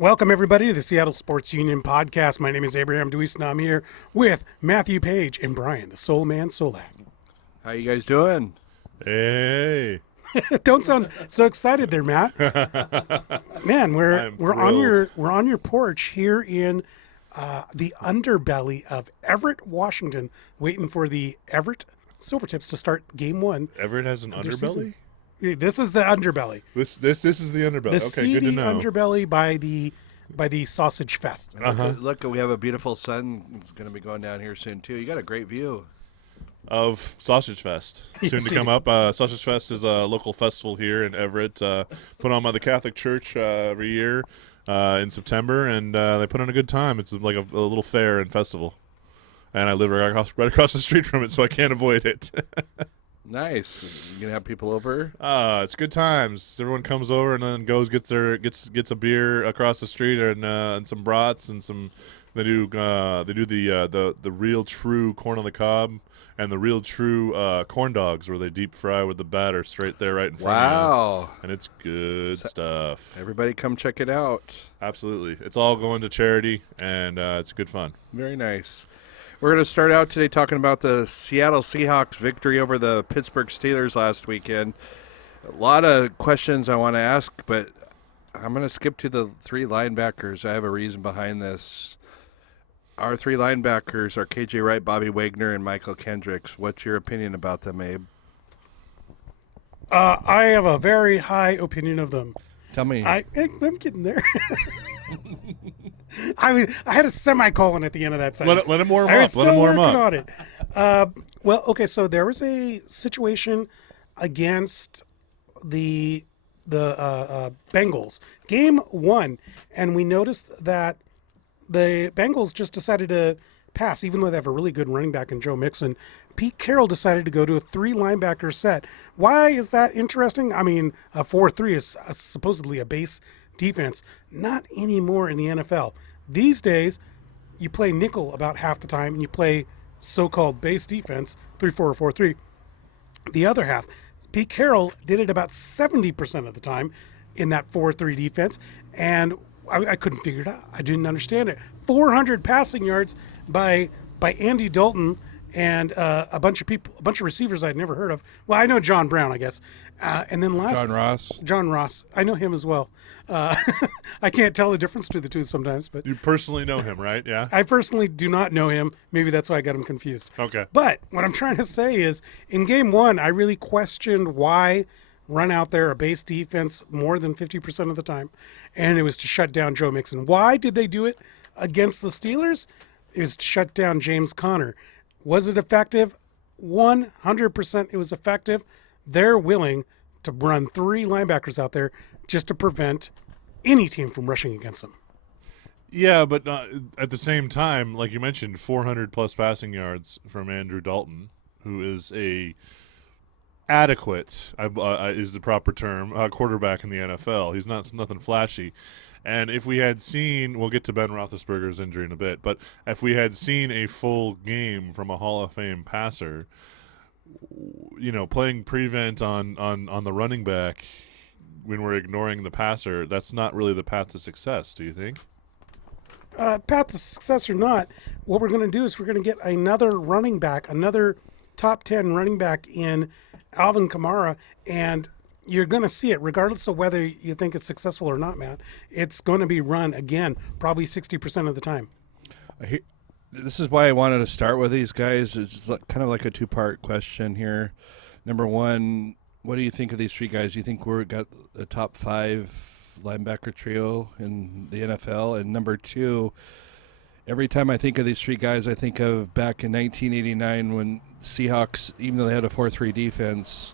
Welcome, everybody, to the Seattle Sports Union podcast. My name is Abraham Deweese, and I'm here with Matthew Paige and Brian, the Soulman Solack. How you guys doing? Hey. Don't sound so excited there, Matt. Man, we're on your porch here in the underbelly of Everett, Washington, waiting for the Everett Silvertips to start Game 1. Everett has an underbelly? Season. This is the underbelly. This is the underbelly. The Okay, seedy good to know. underbelly by the Sausage Fest. Look, we have a beautiful sun. It's going to be going down here soon, too. You got a great view. Of Sausage Fest. Soon to come up. Sausage Fest is a local festival here in Everett, put on by the Catholic Church every year in September, and they put on a good time. It's like a little fair and festival. And I live right across the street from it, so I can't avoid it. Nice. You going to have people over? It's good times. Everyone comes over and then gets a beer across the street and some brats and some. They do the real true corn on the cob and the real true corn dogs where they deep fry with the batter straight there right in front of you. Wow. And it's good stuff. Everybody come check it out. Absolutely. It's all going to charity, and it's good fun. Very nice. We're going to start out today talking about the Seattle Seahawks victory over the Pittsburgh Steelers last weekend. A lot of questions I want to ask, but I'm going to skip to the three linebackers. I have a reason behind this. Our three linebackers are KJ Wright, Bobby Wagner, and Michael Kendricks. What's your opinion about them, Abe? I have a very high opinion of them. Tell me. I'm getting there. I had a semicolon at the end of that sentence. Let him warm I was up. Let him still warm working up. on it. Okay, so there was a situation against the Bengals, Game 1, and we noticed that the Bengals just decided to pass, even though they have a really good running back in Joe Mixon. Pete Carroll decided to go to a 3-linebacker set. Why is that interesting? I mean, a 4-3 is supposedly a base defense. Not anymore in the NFL. These days, you play nickel about half the time, and you play so-called base defense, 3-4 or 4-3, the other half. Pete Carroll did it about 70% of the time in that 4-3 defense, and I couldn't figure it out. I didn't understand it. 400 passing yards by Andy Dalton and a bunch of receivers I'd never heard of. Well, I know John Brown, I guess. And then John Ross. I know him as well. I can't tell the difference between the two sometimes. But You personally know him, right? Yeah? I personally do not know him. Maybe that's why I got him confused. Okay. But what I'm trying to say is, in Game 1, I really questioned why run out there a base defense more than 50% of the time, and it was to shut down Joe Mixon. Why did they do it against the Steelers? It was to shut down James Conner. Was it effective? 100% it was effective. They're willing to run 3 linebackers out there just to prevent any team from rushing against them. Yeah, but at the same time, like you mentioned, 400-plus passing yards from Andrew Dalton, who is a adequate, is the proper term, quarterback in the NFL. He's nothing flashy. And if we had seen, we'll get to Ben Roethlisberger's injury in a bit, but if we had seen a full game from a Hall of Fame passer, playing prevent on the running back when we're ignoring the passer, that's not really the path to success, do you think? Path to success or not, what we're going to do is we're going to get another running back, another top 10 running back in Alvin Kamara, and you're going to see it regardless of whether you think it's successful or not, Matt. It's going to be run again, probably 60% of the time. This is why I wanted to start with these guys. It's kind of like a two-part question here. Number one, what do you think of these three guys? Do you think we've got a top 5 linebacker trio in the NFL? And number two, every time I think of these three guys, I think of back in 1989 when Seahawks, even though they had a 4-3 defense,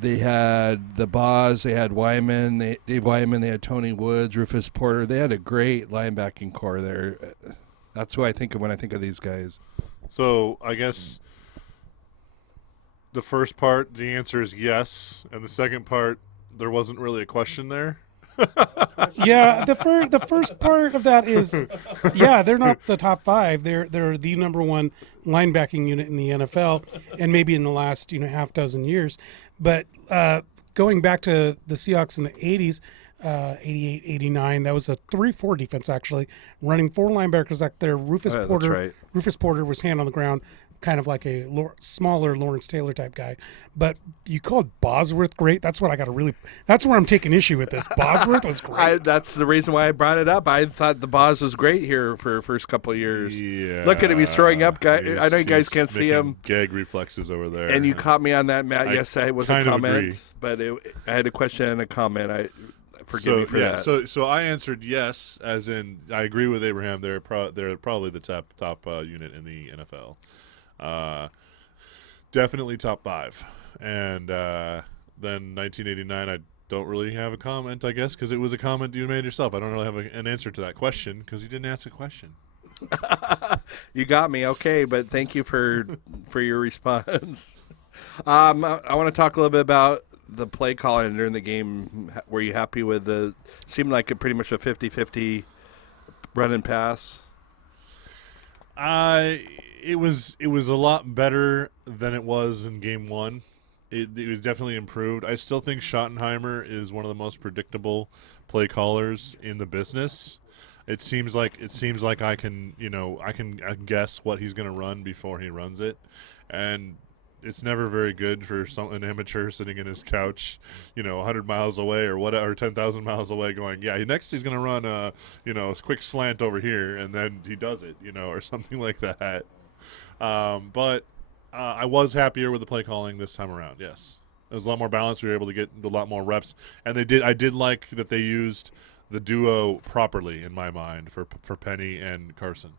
they had the Boz, they had Dave Wyman, they had Tony Woods, Rufus Porter. They had a great linebacking core there. That's who I think of when I think of these guys. So I guess the first part, the answer is yes, and the second part, there wasn't really a question there. Yeah, the first part of that is, yeah, they're not the top 5. They're the number 1 linebacking unit in the NFL, and maybe in the last half dozen years. But going back to the Seahawks in the 80s, 88, 89. That was a 3-4 defense, actually, running 4 linebackers back there. Rufus That's Porter. right. Rufus Porter was hand on the ground, kind of like a smaller Lawrence Taylor type guy. But you called Bosworth great. That's what I got to really. That's where I'm taking issue with this. Bosworth was great. That's the reason why I brought it up. I thought the Boz was great here for the first couple of years. Yeah. Look at him. He's throwing up. I know you guys can't see making him. Gag reflexes over there. And you caught me on that, Matt. Yes, it was a kind of comment. agree. But I had a question and a comment. Forgive me for that. So I answered yes, as in I agree with Abraham. They're probably the top unit in the NFL. Definitely top 5. And then 1989, I don't really have a comment, I guess, because it was a comment you made yourself. I don't really have an answer to that question because you didn't ask a question. You got me. Okay, but thank you for your response. I want to talk a little bit about the play calling during the game. Were you happy with seemed like pretty much a 50-50 run and pass? It was a lot better than it was in game 1. It was definitely improved. I still think Schottenheimer is one of the most predictable play callers in the business. It seems like I can guess what he's going to run before he runs it, and it's never very good for an amateur sitting in his couch, 100 miles away or 10,000 miles away, going, yeah, next he's going to run a quick slant over here, and then he does it, or something like that. But I was happier with the play calling this time around. Yes, it was a lot more balanced. We were able to get a lot more reps, and I did like that they used the duo properly in my mind for Penny and Carson.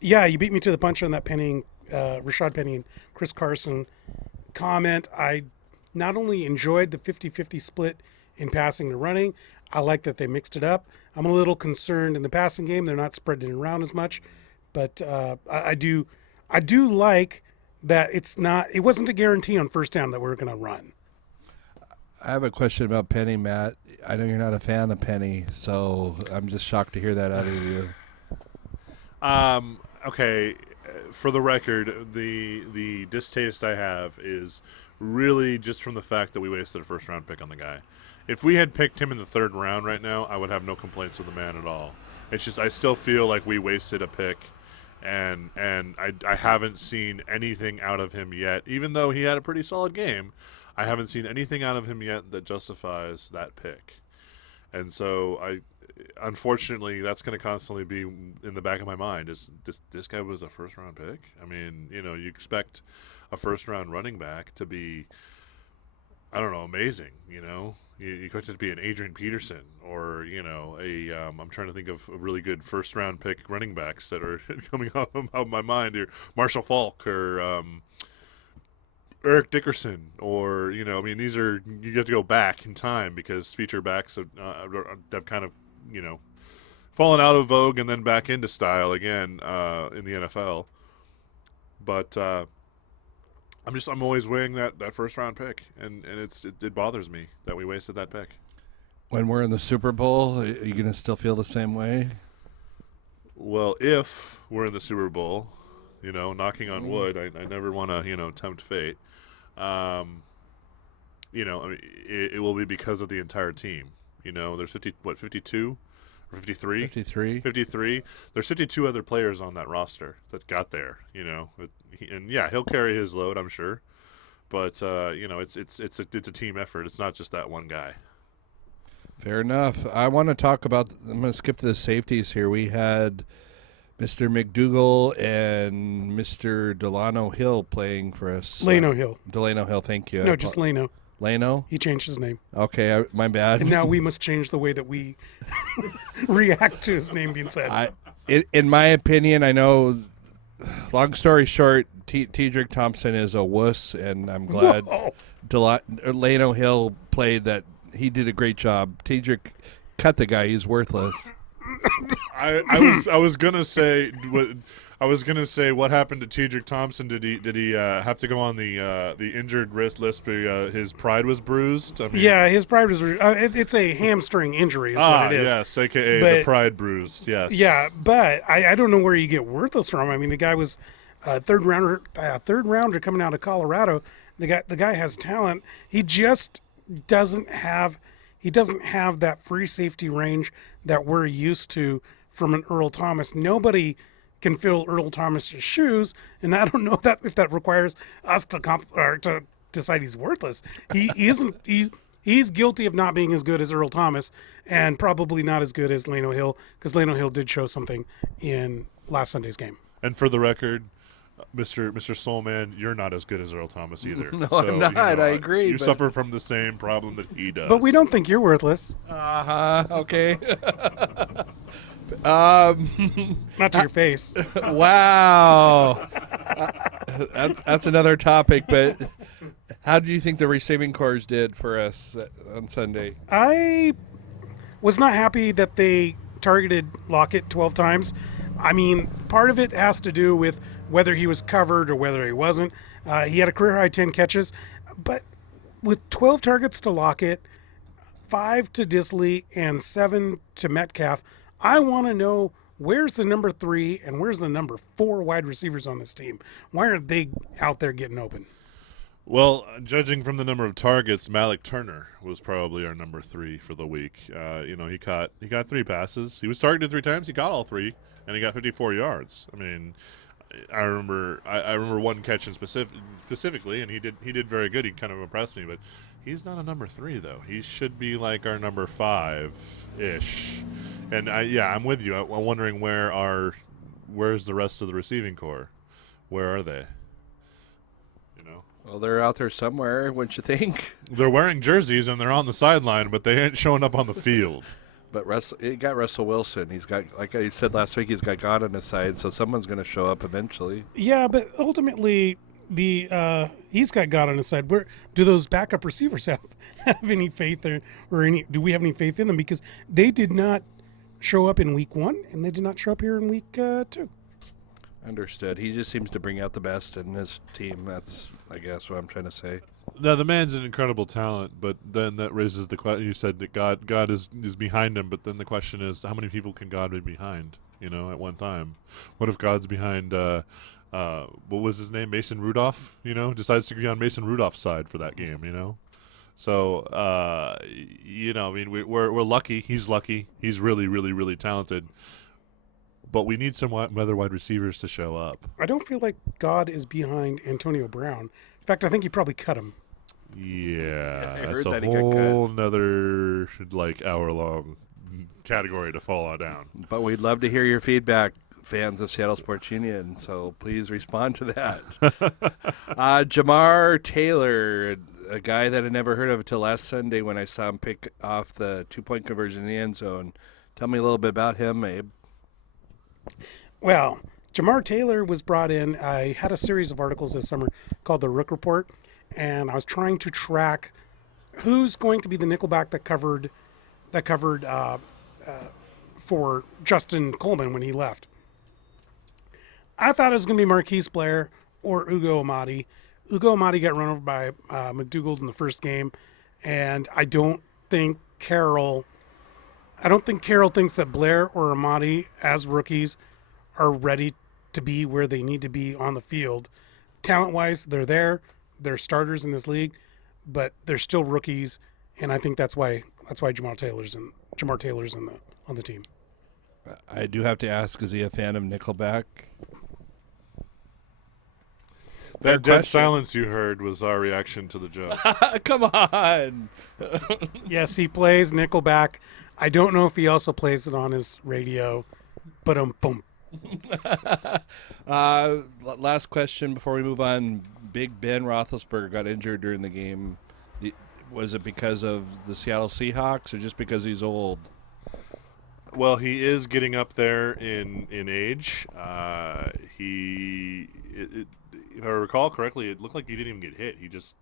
Yeah, you beat me to the punch on that Rashad Penny and Chris Carson comment. I not only enjoyed the 50-50 split in passing and running, I like that they mixed it up. I'm a little concerned in the passing game. They're not spreading it around as much, but I do like that it wasn't a guarantee on first down that we're going to run. I have a question about Penny, Matt. I know you're not a fan of Penny, so I'm just shocked to hear that out of you. Okay, for the record, the distaste I have is really just from the fact that we wasted a first-round pick on the guy. If we had picked him in the 3rd round right now, I would have no complaints with the man at all. It's just I still feel like we wasted a pick, and I haven't seen anything out of him yet. Even though he had a pretty solid game, I haven't seen anything out of him yet that justifies that pick. And so unfortunately, that's going to constantly be in the back of my mind. Is this guy was a first-round pick? I mean, you expect a first-round running back to be, I don't know, amazing. You expect it to be an Adrian Peterson or I'm trying to think of really good first-round pick running backs that are coming off of my mind here. Marshall Faulk or Eric Dickerson, or these are, you get to go back in time because feature backs have kind of fallen out of vogue and then back into style again in the NFL. But I'm always weighing that first round pick, and it bothers me that we wasted that pick. When we're in the Super Bowl, are you going to still feel the same way? Well, if we're in the Super Bowl, knocking on wood, I never want to tempt fate. It will be because of the entire team. There's 52 or 53? 53. 53. There's 52 other players on that roster that got there, and yeah, he'll carry his load, I'm sure. But it's a team effort. It's not just that one guy. Fair enough. I'm going to skip to the safeties here. We had Mr. McDougal and Mr. Delano Hill playing for us. Delano Hill. Delano Hill, thank you. No, just Lano. Lano? He changed his name. Okay, my bad. And now we must change the way that we react to his name being said. In my opinion, I know, long story short, Tedrick Thompson is a wuss, and I'm glad Lano Hill played that. He did a great job. Tedrick cut the guy. He's worthless. I was gonna say what happened to Tedrick Thompson? Did he have to go on the injured wrist list because his pride was bruised? Yeah, his pride was. It's a hamstring injury. Is what it is. Yes, aka the pride bruised. Yes. Yeah, but I don't know where you get worthless from. I mean, the guy was a third rounder coming out of Colorado. The guy has talent. He just doesn't have. he doesn't have that free safety range that we're used to from an Earl Thomas. Nobody can fill Earl Thomas's shoes, and I don't know that if that requires us to decide he's worthless. He isn't. He's guilty of not being as good as Earl Thomas, and probably not as good as Lano Hill, because Lano Hill did show something in last Sunday's game. And for the record, Mr. Soulman, you're not as good as Earl Thomas either. No, I'm not. I agree. You but- suffer from the same problem that he does. But we don't think you're worthless. Okay. Not to your face. Wow. That's another topic, but how do you think the receiving corps did for us on Sunday? I was not happy that they targeted Lockett 12 times. I mean, part of it has to do with whether he was covered or whether he wasn't. He had a career-high 10 catches, but with 12 targets to Lockett, 5 to Disley, and 7 to Metcalf, I want to know where's the number 3 and where's the number 4 wide receivers on this team? Why aren't they out there getting open? Well, judging from the number of targets, Malik Turner was probably our number 3 for the week. He got 3 passes. He was targeted 3 times. He got all 3, and he got 54 yards. I mean, I remember one catch specifically, and he did very good. He kind of impressed me, but he's not a number 3 though. He should be like our number 5-ish. And I'm with you. I'm wondering where's the rest of the receiving corps? Where are they? Well, they're out there somewhere, wouldn't you think? They're wearing jerseys and they're on the sideline, but they ain't showing up on the field. But he got Russell Wilson. He's got, like I said last week, he's got God on his side, so someone's going to show up eventually. Yeah, but ultimately, he's got God on his side. Where do those backup receivers have any faith or any? Do we have any faith in them? Because they did not show up in week 1, and they did not show up here in week 2. Understood. He just seems to bring out the best in his team. That's, I guess, what I'm trying to say. Now, the man's an incredible talent, but then that raises the question. You said that God is behind him, but then the question is, how many people can God be behind, at one time? What if God's behind, what was his name, Mason Rudolph, decides to be on Mason Rudolph's side for that game, So, I mean, we're lucky. He's lucky. He's really, really, really talented. But we need some other wide receivers to show up. I don't feel like God is behind Antonio Brown. In fact, I think he probably cut him. Yeah, I that's heard a that he got cut. whole nother hour-long category to fall down. But we'd love to hear your feedback, fans of Seattle Sports Union, so please respond to that. Jamar Taylor, a guy that I never heard of until last Sunday when I saw him pick off the 2-point conversion in the end zone. Tell me a little bit about him, Abe. Well, Jamar Taylor was brought in. I had a series of articles this summer called the Rook Report, and I was trying to track who's going to be the nickelback that covered for Justin Coleman when he left. I thought it was going to be Marquise Blair or Ugo Amadi. Ugo Amadi got run over by McDougald in the first game, and I don't think Carroll thinks that Blair or Amadi, as rookies, are ready to be where they need to be on the field. Talent-wise, they're there. They're starters in this league, but they're still rookies, and I think that's why Jamar Taylor's on the team. I do have to ask, is he a fan of Nickelback? That dead silence you heard was our reaction to the joke. Come on. Yes, he plays Nickelback. I don't know if he also plays it on his radio, but boom. Last question before we move on. Big Ben Roethlisberger got injured during the game. Was it because of the Seattle Seahawks or just because he's old? Well, he is getting up there in age. If I recall correctly, it looked like he didn't even get hit. He just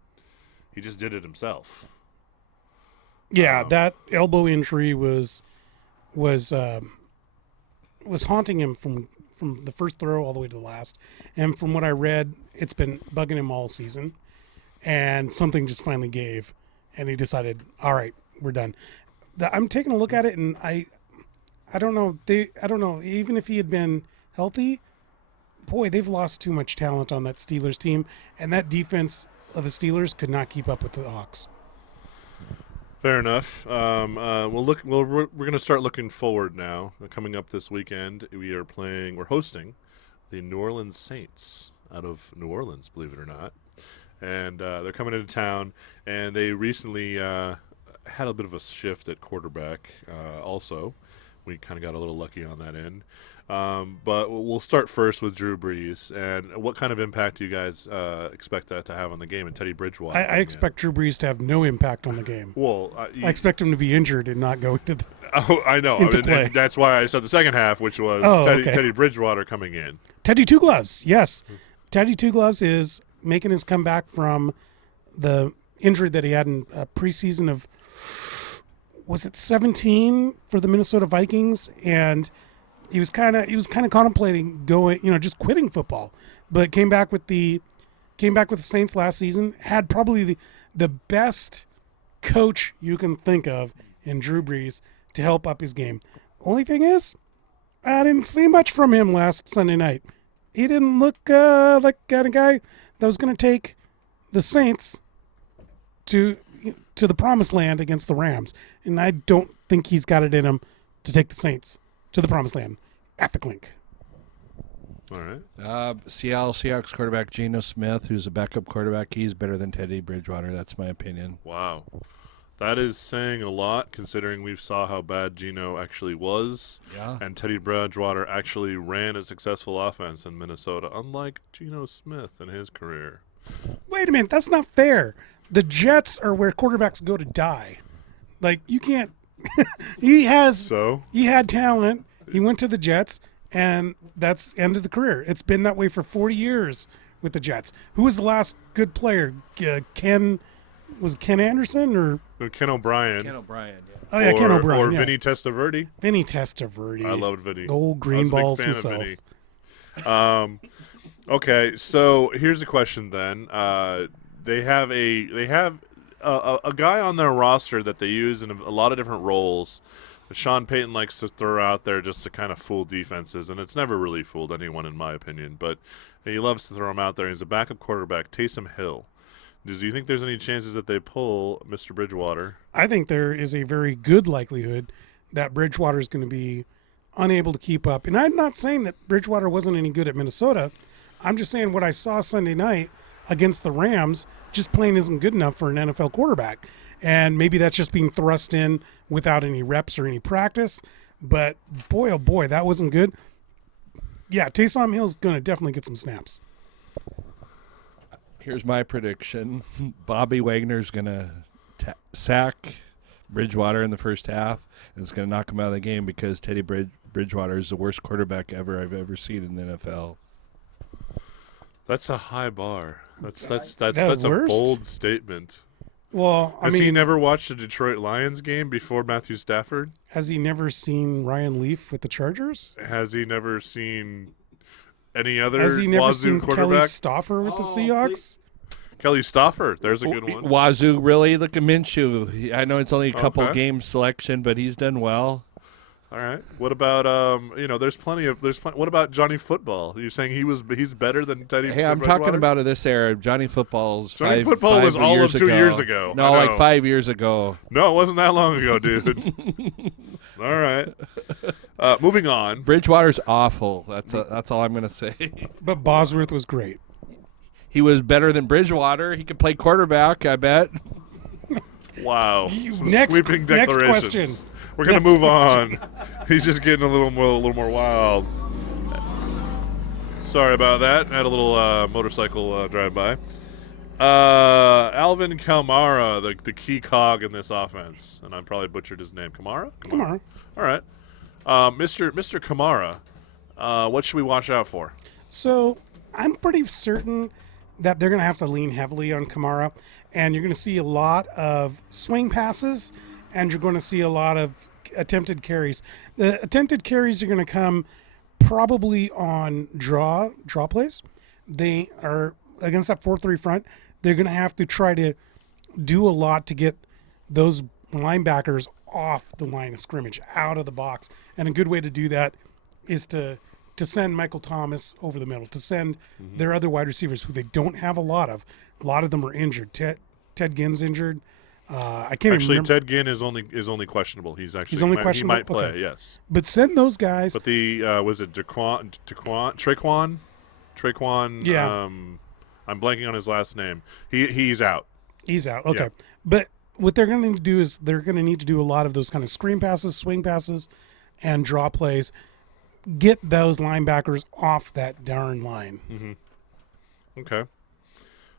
did it himself. Yeah, that elbow injury was haunting him from the first throw all the way to the last. And from what I read, it's been bugging him all season. And something just finally gave, and he decided, all right, we're done. I'm taking a look at it, and I don't know. I don't know. Even if he had been healthy, boy, they've lost too much talent on that Steelers team, and that defense of the Steelers could not keep up with the Hawks. Fair enough. We're going to start looking forward now. Coming up this weekend, we're hosting the New Orleans Saints out of New Orleans, believe it or not. And they're coming into town, and they recently had a bit of a shift at quarterback also. We kind of got a little lucky on that end. But we'll start first with Drew Brees. And what kind of impact do you guys expect that to have on the game? And Teddy Bridgewater. I expect Drew Brees to have no impact on the game. Well, I expect him to be injured and not go into the. Oh, I know. And that's why I said the second half, which was Teddy Bridgewater coming in. Teddy Two Gloves, yes. Teddy Two Gloves is making his comeback from the injury that he had in preseason of, was it 17 for the Minnesota Vikings? And he was kind of contemplating going, just quitting football, but came back with the Saints last season. Had probably the best coach you can think of in Drew Brees to help up his game. Only thing is, I didn't see much from him last Sunday night. He didn't look like the kind of guy that was going to take the Saints to the promised land against the Rams, and I don't think he's got it in him to take the Saints to the promised land at the clink. All right. Seattle Seahawks quarterback Geno Smith, who's a backup quarterback, he's better than Teddy Bridgewater. That's my opinion. Wow. That is saying a lot, considering we saw how bad Geno actually was. Yeah. And Teddy Bridgewater actually ran a successful offense in Minnesota, unlike Geno Smith in his career. Wait a minute. That's not fair. The Jets are where quarterbacks go to die. Like, you can't – he had talent. He went to the Jets, and that's end of the career. It's been that way for 40 years with the Jets. Who was the last good player? Ken Anderson or – Ken O'Brien. Ken O'Brien, yeah. Oh, yeah, Ken O'Brien. Or Vinny Testaverde. Vinny Testaverde. I loved Vinny. Old green balls himself. Okay, so here's a question then. They have a guy on their roster that they use in a lot of different roles that Sean Payton likes to throw out there just to kind of fool defenses, and it's never really fooled anyone in my opinion, but he loves to throw him out there. He's a backup quarterback, Taysom Hill. Do you think there's any chances that they pull Mr. Bridgewater? I think there is a very good likelihood that Bridgewater is going to be unable to keep up. And I'm not saying that Bridgewater wasn't any good at Minnesota. I'm just saying what I saw Sunday night against the Rams just plain isn't good enough for an NFL quarterback. And maybe that's just being thrust in without any reps or any practice. But boy, oh boy, that wasn't good. Yeah, Taysom Hill's going to definitely get some snaps. Here's my prediction. Bobby Wagner's going to sack Bridgewater in the first half, and it's going to knock him out of the game because Teddy Bridgewater is the worst quarterback I've ever seen in the NFL. That's a high bar. That's a bold statement. Well, Has he never watched a Detroit Lions game before Matthew Stafford? Has he never seen Ryan Leaf with the Chargers? Has he never seen any other Has he never Wazzu seen quarterback? Kelly Stoffer with the Seahawks? Kelly Stoffer, there's a good one. Wazzu, really? Look at Minshew. I know it's only a couple games selection, but he's done well. All right. What about what about Johnny Football? You're saying he's better than Teddy? Hey, I'm talking about this era. Johnny Football was Johnny Football was all of 2 years ago. No, like 5 years ago. No, it wasn't that long ago, dude. All right. Moving on. Bridgewater's awful. That's all I'm going to say. But Bosworth was great. He was better than Bridgewater. He could play quarterback, I bet. Wow. Some Next sweeping declarations. question. We're going to move on. He's just getting a little more wild. Sorry about that. I had a little motorcycle drive-by. Alvin Kamara, the key cog in this offense. And I probably butchered his name. Kamara? Kamara. All right. Mr. Kamara, what should we watch out for? So I'm pretty certain that they're going to have to lean heavily on Kamara, and you're going to see a lot of swing passes, and you're going to see a lot of attempted carries. The attempted carries are going to come probably on draw plays. They are against that 4-3 front. They're going to have to try to do a lot to get those linebackers off the line of scrimmage, out of the box. And a good way to do that is to send Michael Thomas over the middle, to send their other wide receivers who they don't have a lot of. A lot of them are injured. Ted Ginn's injured. I can't even Actually, remember. Ted Ginn is only questionable. He's actually only he questionable? might play. Okay. Yes, But send those guys. but the was it Traquan? Yeah. I'm blanking on his last name. He's out. He's out. Okay. Yeah. But what they're going to do is they're going to need to do a lot of those kind of screen passes, swing passes, and draw plays. Get those linebackers off that darn line. Okay.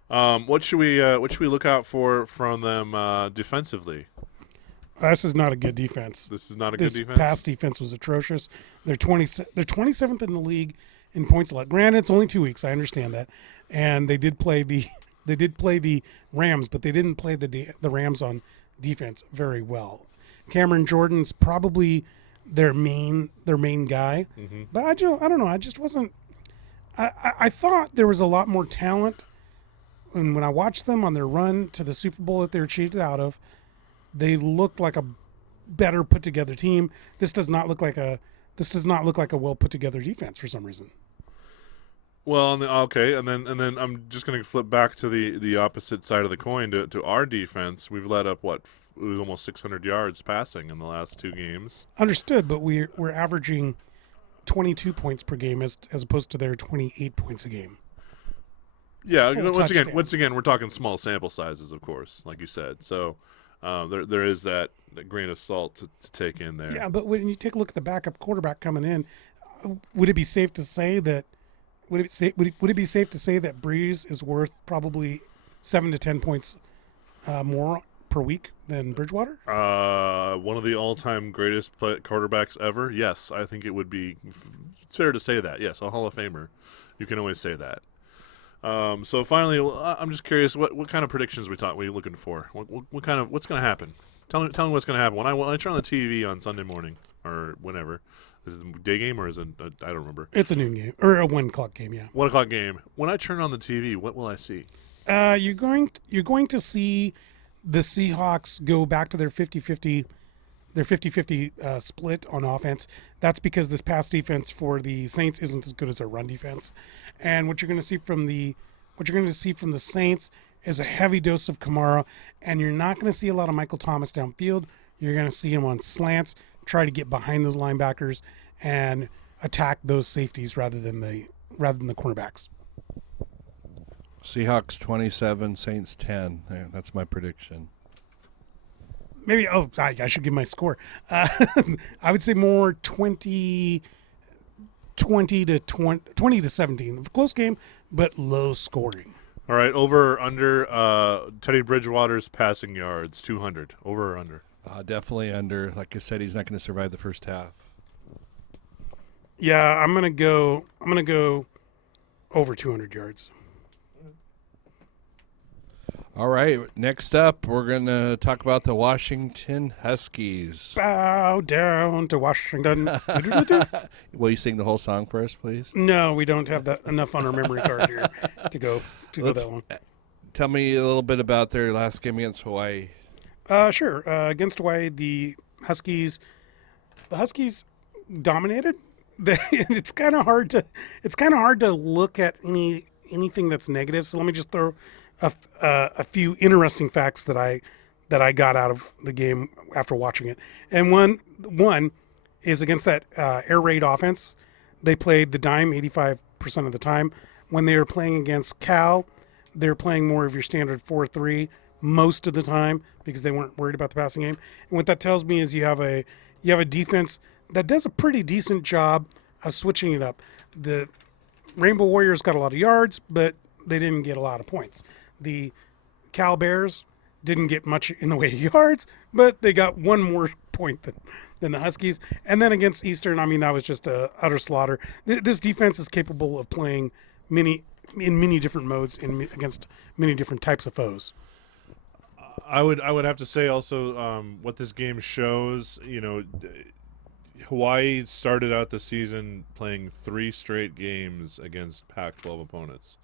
What should we look out for from them defensively? This is not a good defense. This is not a This good defense. pass defense was atrocious. They're 27th in the league in points allowed. Granted, it's only 2 weeks. I understand that, and they did play the Rams, but they didn't play the Rams on defense very well. Cameron Jordan's probably their main guy, but I don't know. I just wasn't. I thought there was a lot more talent, and when I watched them on their run to the Super Bowl that they were cheated out of, they looked like a better put together team. This does not look like a well put together defense for some reason. Well, okay, and then I'm just going to flip back to the opposite side of the coin to our defense. We've let up it was almost 600 yards passing in the last 2 games. Understood, but we're averaging 22 points per game as opposed to their 28 points a game. Yeah, Full once touchdown. again, we're talking small sample sizes, of course, like you said. So there is that grain of salt to take in there. Yeah, but when you take a look at the backup quarterback coming in, would it be safe to say that would it be safe to say that Breeze is worth probably 7 to 10 points more per week than Bridgewater? One of the all-time greatest quarterbacks ever. Yes, I think it would be. It's fair to say that. Yes, a Hall of Famer. You can always say that. So finally, I'm just curious, what kind of predictions we looking for? What's going to happen? Tell me what's going to happen when I turn on the TV on Sunday morning or whenever. Is it a day game or is it? I don't remember. It's a noon game or a 1 o'clock game. Yeah. 1 o'clock game. When I turn on the TV, what will I see? You're going to see the Seahawks go back to their 50-50 split on offense. That's because this pass defense for the Saints isn't as good as their run defense. And what you're going to see from the Saints is a heavy dose of Kamara, and you're not going to see a lot of Michael Thomas downfield. You're going to see him on slants, try to get behind those linebackers and attack those safeties rather than the cornerbacks. Seahawks 27, Saints 10. There, that's my prediction. Maybe, I should give my score. I would say more 20 to 17. Close game, but low scoring. All right, over or under Teddy Bridgewater's passing yards, 200. Over or under? Definitely under. Like I said, he's not going to survive the first half. Yeah, I'm gonna go over 200 yards. All right, next up, we're going to talk about the Washington Huskies. Bow down to Washington. Will you sing the whole song for us, please? No, we don't have that enough on our memory card here to go that one. Tell me a little bit about their last game against Hawaii. Sure. Against Hawaii, the Huskies dominated. It's kind of hard to look at anything that's negative. So let me just throw a few interesting facts that I got out of the game after watching it. And one is against that air raid offense. They played the dime 85% of the time. When they were playing against Cal, they're playing more of your standard 4-3 most of the time because they weren't worried about the passing game. And what that tells me is you have a defense that does a pretty decent job of switching it up. The Rainbow Warriors got a lot of yards, but they didn't get a lot of points. The Cal Bears didn't get much in the way of yards, but they got one more point than the Huskies. And then against Eastern, I mean, that was just a utter slaughter. This defense is capable of playing in many different modes against many different types of foes. I would have to say also what this game shows, Hawaii started out the season playing 3 straight games against Pac-12 opponents,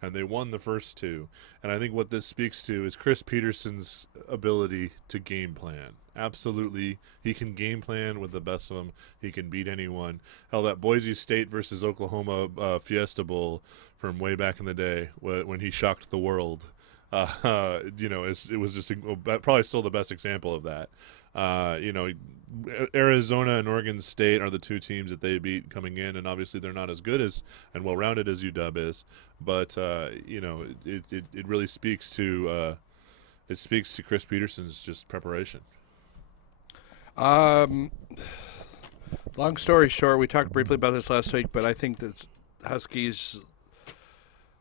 and they won the first 2. And I think what this speaks to is Chris Peterson's ability to game plan. Absolutely, he can game plan with the best of them. He can beat anyone. Hell, that Boise State versus Oklahoma Fiesta Bowl from way back in the day when he shocked the world. it was just probably still the best example of that. Arizona and Oregon State are the two teams that they beat coming in, and obviously they're not as good as and well-rounded as UW is. But it really speaks to Chris Peterson's just preparation. Long story short, we talked briefly about this last week, but I think that Huskies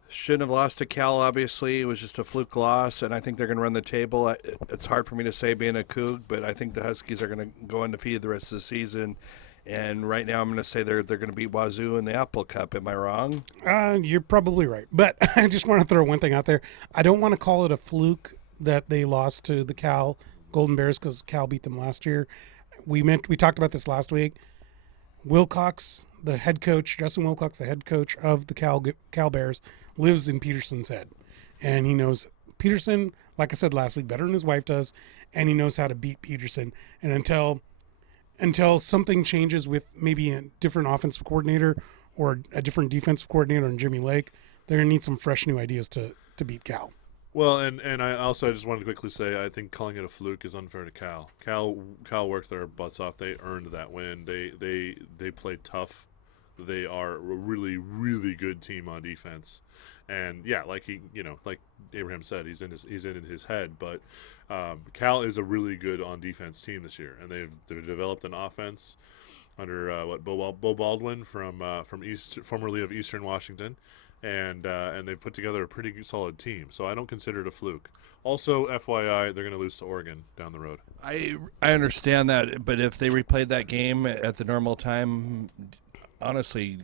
shouldn't have lost to Cal, obviously. It was just a fluke loss, and I think they're going to run the table. It's hard for me to say being a Coug, but I think the Huskies are going to go undefeated the rest of the season. And right now I'm going to say they're going to beat Wazzu in the Apple Cup. Am I wrong? You're probably right. But I just want to throw one thing out there. I don't want to call it a fluke that they lost to the Cal Golden Bears because Cal beat them last year. We talked about this last week. Wilcox, the head coach, Justin Wilcox, the head coach of the Cal Bears, lives in Peterson's head. And he knows Peterson, like I said last week, better than his wife does, and he knows how to beat Peterson. And until something changes with maybe a different offensive coordinator or a different defensive coordinator in Jimmy Lake, they're going to need some fresh new ideas to beat Cal. Well, and I just wanted to quickly say I think calling it a fluke is unfair to Cal. Cal worked their butts off. They earned that win. They played tough. They are a really, really good team on defense. And yeah, like Abraham said, he's in his head. But Cal is a really good on defense team this year, and they've developed an offense under Bo Baldwin from formerly of Eastern Washington. And they've put together a pretty solid team. So I don't consider it a fluke. Also, FYI, they're going to lose to Oregon down the road. I understand that, but if they replayed that game at the normal time, honestly,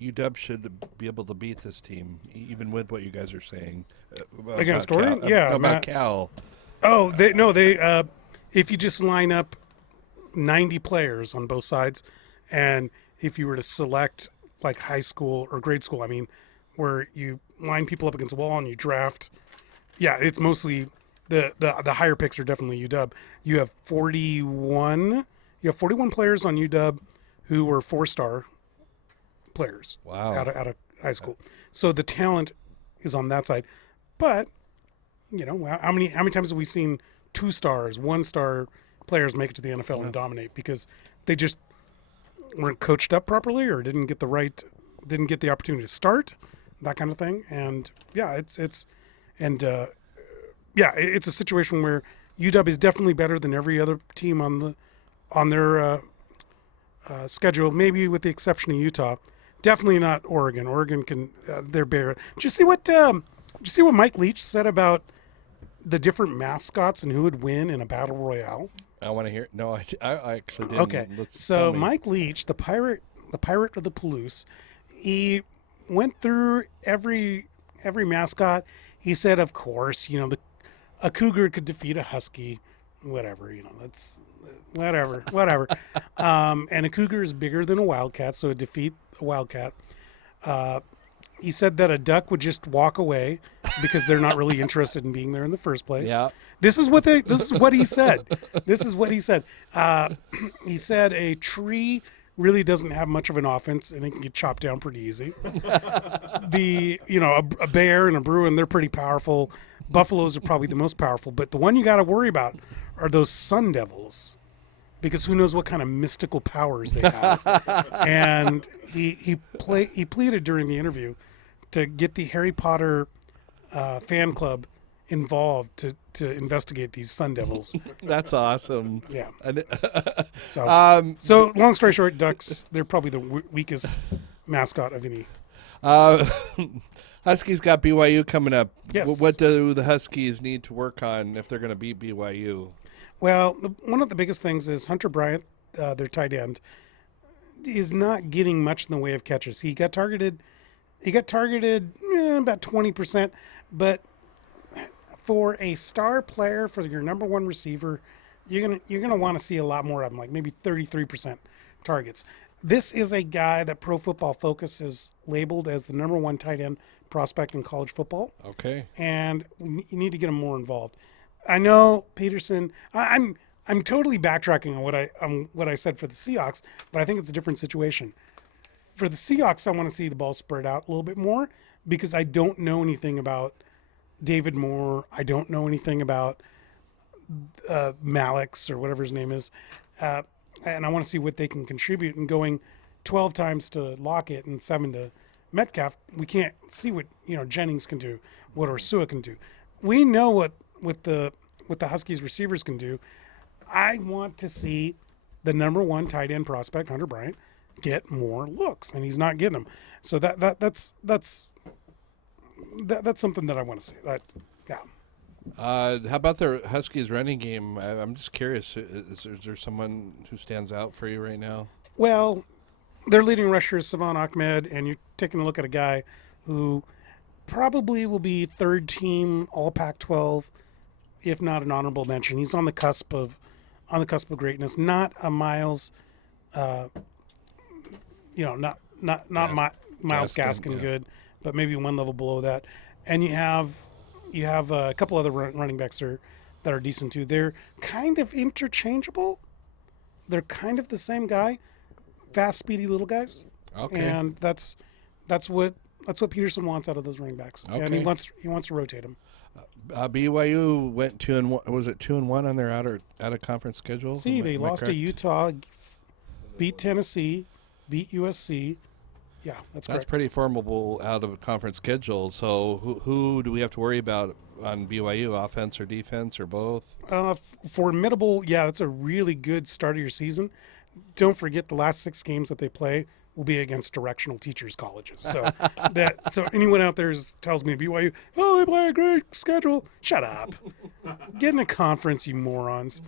UW should be able to beat this team, even with what you guys are saying. Against Oregon? Yeah. About Cal. Oh, if you just line up 90 players on both sides, and if you were to select like high school or grade school, where you line people up against a wall and you draft. Yeah, it's mostly the higher picks are definitely UW. You have 41 players on UW who were 4-star players. Wow. Out of high school. So the talent is on that side. But how many times have we seen 2-stars, 1-star players make it to the NFL and dominate because they just weren't coached up properly or didn't get the opportunity to start, that kind of thing. And yeah, it's a situation where UW is definitely better than every other team on their schedule, maybe with the exception of Utah. Definitely not Oregon. Oregon they're bare. Did you see what Mike Leach said about the different mascots and who would win in a battle royale? I want to hear. No, I actually didn't. Okay, so Mike Leach, the pirate of the Palouse, he went through every mascot. He said, of course, a cougar could defeat a husky, whatever. That's whatever. And a cougar is bigger than a wildcat, so it'd defeat a wildcat. He said that a duck would just walk away because they're not really interested in being there in the first place. Yeah. This is what he said. He said a tree really doesn't have much of an offense and it can get chopped down pretty easy. A bear and a Bruin, they're pretty powerful. Buffaloes are probably the most powerful, but the one you got to worry about are those Sun Devils, because who knows what kind of mystical powers they have. And he pleaded during the interview to get the Harry Potter fan club involved to investigate these Sun Devils. That's awesome. Yeah. So, long story short, ducks, they're probably the weakest mascot of any. Huskies got BYU coming up. Yes. What do the Huskies need to work on if they're going to beat BYU? Well, one of the biggest things is Hunter Bryant, their tight end, is not getting much in the way of catches. He got targeted about 20%, but for a star player, for your number one receiver, you're gonna want to see a lot more of them, like maybe 33% targets. This is a guy that Pro Football Focus has labeled as the number one tight end prospect in college football. Okay. And you need to get him more involved. I know Peterson. I'm totally backtracking on what I said for the Seahawks, but I think it's a different situation. For the Seahawks, I want to see the ball spread out a little bit more because I don't know anything about David Moore. I don't know anything about Malix or whatever his name is. And I want to see what they can contribute. And going 12 times to Lockett and 7 to Metcalf, we can't see what Jennings can do, what Ursua can do. We know what the Huskies receivers can do. I want to see the number one tight end prospect, Hunter Bryant, get more looks, and he's not getting them. So that's something that I want to see. Yeah. How about the Huskies running game? I'm just curious. Is there someone who stands out for you right now? Well, their leading rusher is Savon Ahmed, and you're taking a look at a guy who probably will be third team All Pac-12, if not an honorable mention. He's on the cusp of greatness. Not a Miles, not Miles Gaskin yeah. good, but maybe one level below that. And you have a couple other running backs that are decent too. They're kind of interchangeable. They're kind of the same guy, fast, speedy little guys. Okay. And that's what Peterson wants out of those running backs. Okay. And he wants to rotate them. BYU went 2-1. Was it 2-1 on their out of conference schedule? See, they Am I lost to correct? Utah, beat Tennessee, beat USC. Yeah, that's correct. pretty formidable out of conference schedule. So who do we have to worry about on BYU, offense or defense or both? Formidable. Yeah, that's a really good start of your season. Don't forget the last 6 games that they play will be against directional teachers colleges. So so anyone out there tells me BYU, they play a great schedule. Shut up. Get in a conference, you morons.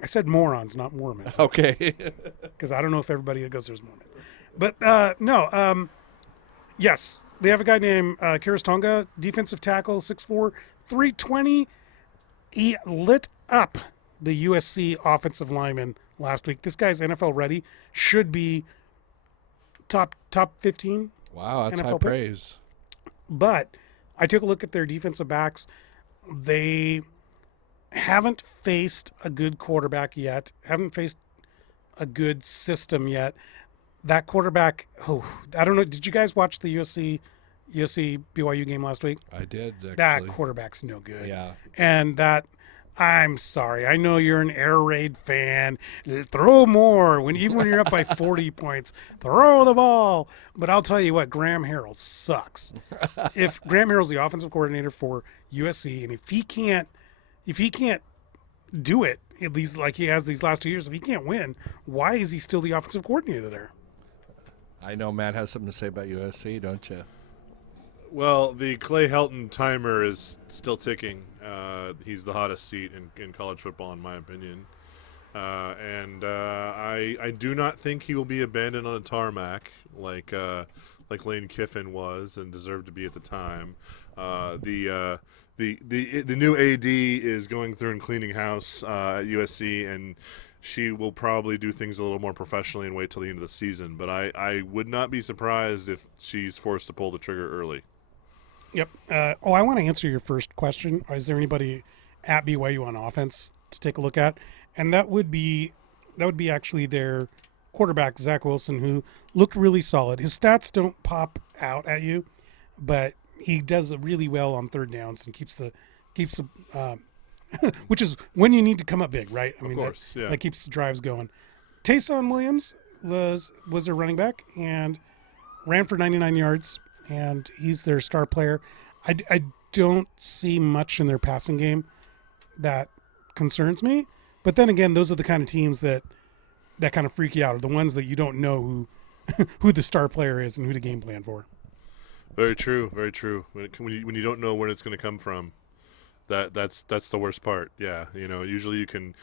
I said morons, not Mormons, Okay. because I don't know if everybody that goes there is Mormon. But no. Yes, they have a guy named Karis Tonga, defensive tackle, 6'4", 320. He lit up the USC offensive lineman last week. This guy's NFL ready. Should be top 15. Wow, that's NFL high pick. praise. But I took a look at their defensive backs. They haven't faced a good quarterback yet. Haven't faced a good system yet. That quarterback, I don't know. Did you guys watch the USC BYU game last week? I did, actually. That quarterback's no good. Yeah. And I'm sorry. I know you're an air raid fan. Throw more even when you're up by 40 points. Throw the ball. But I'll tell you what, Graham Harrell sucks. If Graham Harrell's the offensive coordinator for USC, and if he can't do it, at least like he has these last 2 years, if he can't win, why is he still the offensive coordinator there? I know Matt has something to say about USC, don't you? Well, the Clay Helton timer is still ticking. He's the hottest seat in college football, in my opinion. And I do not think he will be abandoned on a tarmac like Lane Kiffin was and deserved to be at the time. The new AD is going through and cleaning house at USC, and she will probably do things a little more professionally and wait till the end of the season. But I would not be surprised if she's forced to pull the trigger early. Yep. I want to answer your first question. Is there anybody at BYU on offense to take a look at? And that would be actually their quarterback, Zach Wilson, who looked really solid. His stats don't pop out at you, but he does really well on third downs and keeps the which is when you need to come up big, right? I Of course, yeah. That keeps the drives going. Taysom Williams was their running back and ran for 99 yards, and he's their star player. I don't see much in their passing game that concerns me. But then again, those are the kind of teams that kind of freak you out, are the ones that you don't know who the star player is and who to game plan for. Very true, very true. When you don't know where it's going to come from, that's the worst part. Yeah, usually you can